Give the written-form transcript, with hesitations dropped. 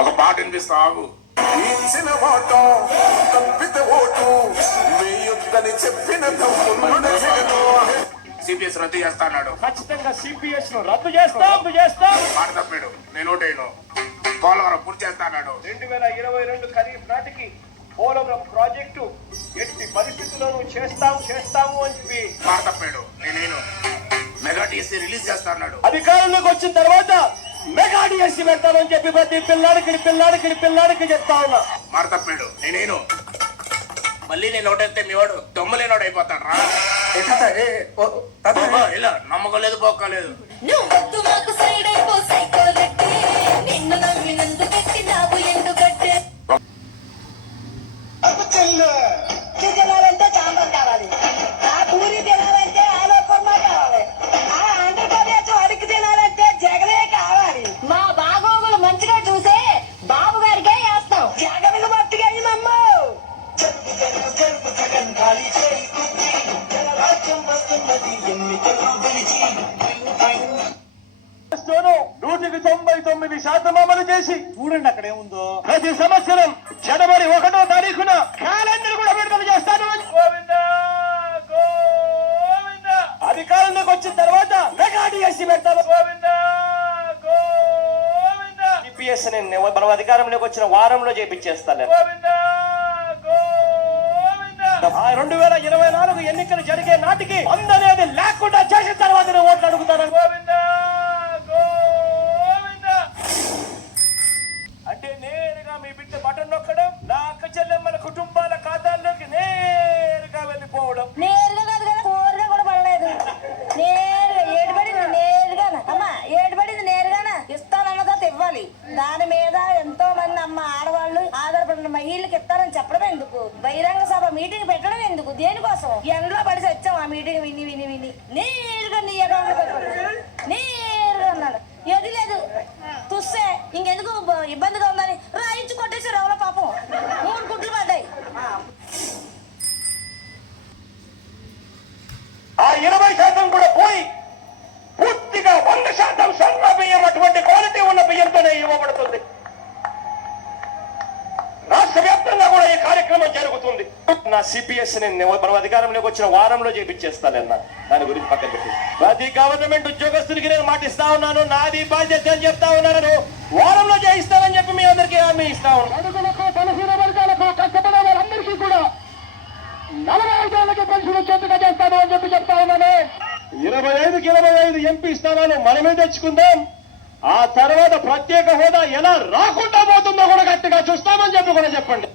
ఒక పాట వినిపిస్తా ఆగు. ఇచ్చిన మాట తప్పితే ఓటు వేయొద్దని చెప్పిన సిపిఎస్ రద్దు చేస్తా అన్నాడు. ఖచ్చితంగా సిపిఎస్ ను రద్దు చేస్తాం. మాట తప్పాడు. నేను ఓటేను. పోలవరం పూర్తి చేస్తా అన్నాడు. 2022 ఖరీఫ్ నాటికి పోలవరం ప్రాజెక్టు ఎట్టి పరిస్థితుల్లోనూ చేస్తాము అని చెప్పి మాట తప్పాడు. నేను మెగా టీఎస్సీ రిలీజ్ చేస్తా అన్నాడు. అధికారంలోకి వచ్చిన తర్వాత మెగా డిఎస్సీ పెడతామని చెప్పి ప్రతి పిల్లాడికి చెప్తా ఉన్నా. మాట తప్పాడు. నేను మళ్ళీ నేను ఓటేస్తే మీ వాడు దొమ్మలేనోడు అయిపోతాడు రా. ఇలా నమ్మకం లేదు, పోక్కలేదు. తినాలంటే సాంబార్ కావాలి, ఆ పూరి తినాలంటే ఆలోకర్మ కావాలి, ఆ ఆంధ్రప్రదేశ్ అడిగి తినాలంటే జగనే కావాలి. మా బాగోగులు మంచిగా చూసే బాబు గారికే వేస్తాం. జగన్ మట్టుగా నూటికి 99% అమలు చేసి చూడండి అక్కడ ఏముందో. ప్రతి సంవత్సరం జనవరి 1వ తారీఖున క్యాలెండర్ కూడా విడుదల చేస్తాను. అధికారంలోకి వచ్చిన తర్వాత మెగా డిఎస్సీ పెడతాను. సిపిఎస్ మనం అధికారంలోకి వచ్చిన వారంలో చేపించేస్తాను. 2024 ఎన్నికలు జరిగే నాటికి అందనేది లేకుండా చేసిన తర్వాత ఓట్లు అడుగుతాను. అంటే నేరుగా మీ బిడ్డ బటన్ నొక్కడం, నా అక్క చెల్లెమ్మల కుటుంబాల ఖాతాల్లోకి నేరుగా వెళ్ళిపోవడం. నేరుగా కాదు కదా, కోరుగా కూడా పడలేదు. నేరుగా ఏడుపడింది నేరుగానా ఇస్తానన్నదా ఇవ్వాలి. దాని మీద ఎంతో మంది అమ్మ ఆడవాళ్ళు ఆధారపడిన మహిళలకు ఇస్తారని చెప్పడం ఎందుకు? బహిరంగ సభ మీటింగ్ పెట్టడం ఎందుకు? దేనికోసం? ఎండలో పడిసి వచ్చాం ఆ మీటింగ్ విని నేరుగా నీ అకౌంట్ నేరుగా అన్నాడు. ఏది లేదు తుస్సే ఇంకెందుకు ఇబ్బందిగా ఉందని రాయించి కొట్టేశారు. ఎవరో పాపం 3 గుడ్లు పడ్డాయి. ఆ 20% కూడా పోయి పూర్తిగా 100% సన్న బియ్యం, అటువంటి క్వాలిటీ ఉన్న బియ్యంతోనే ఇవ్వబడుతుంది. రాష్ట్ర వ్యాప్తంగా కూడా ఈ కార్యక్రమం జరుగుతుంది. నా సిపిఎస్ మనం అధికారంలోకి వచ్చిన వారంలో చేపించేస్తానన్నా. దాని గురించి పక్కన పెట్టి ప్రతి గవర్నమెంట్ ఉద్యోగస్తులకి నేను మాటిస్తా ఉన్నాను, నాది బాధ్యత అని చెప్తా ఉన్నాను. వారంలో చేయిస్తానని చెప్పి మీ అందరికీ హామీ ఇస్తా ఉన్నాను. అడుగులకు బలహీన వర్గాలకు కష్టపడే వాళ్ళందరికీ కూడా 45 ఏళ్ళకి పెన్షన్ వచ్చేట్టుగా చేస్తాను అని చెప్పి చెప్తా ఉన్నాను. 25కి 25 ఎంపీ స్థానాలు మనమే తెచ్చుకుందాం. ఆ తర్వాత ప్రత్యేక హోదా ఎలా రాకుండా పోతుందో కూడా గట్టిగా చూస్తామని చెప్పి కూడా చెప్పండి.